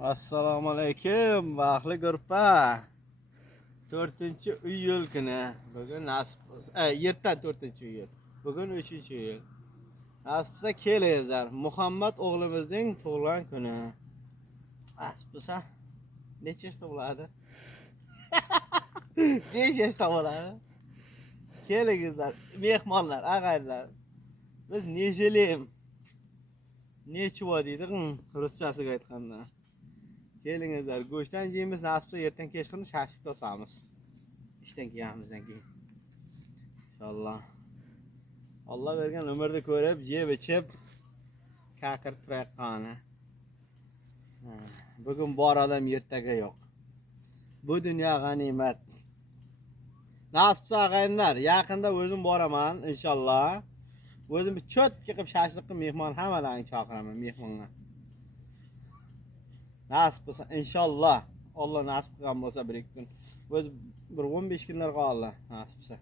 Assalomu alaykum, baxtli gruppa. 4-iyul kuni. Bugun nasib bo'lsa, erta 4-iyul. Bugun 3-iyul. Nasib bo'lsa kelingizlar. Muhammad o'g'limizning tug'ilgan kuni. Nasib bo'lsa necha yoshda bo'ladi? 5 yoshda bo'ladi. Kelingizlar, mehmonlar, ag'aylar. Biz nechilim? Nechivo deydi, ruschasiga aytganda. Kelingizlar, go'shtdan yeymiz, nasib bo'lsa ertaga kechqurun shashlik tosamiz. İşten kelganimizdan keyin. İnshaalloh. Alloh bergan umrni ko'rib, yeb ichib, kakirib turayotgani. Bugun bor odam ertaga yo'q. Bu dunyo g'animat. Nasib bo'lsa ag'ayinlar, yaqinda o'zim boraman, inshaalloh. O'zim bir cho'tki qilib shashlik qilib mehmon hammalarni chaqiraman, mehmonga. Nasib bo'lsa inshaalloh. Alloh nasib qilgan bo'lsa bir ikki kun. O'z bir 15 kunlar qoldi, nasib bo'lsa.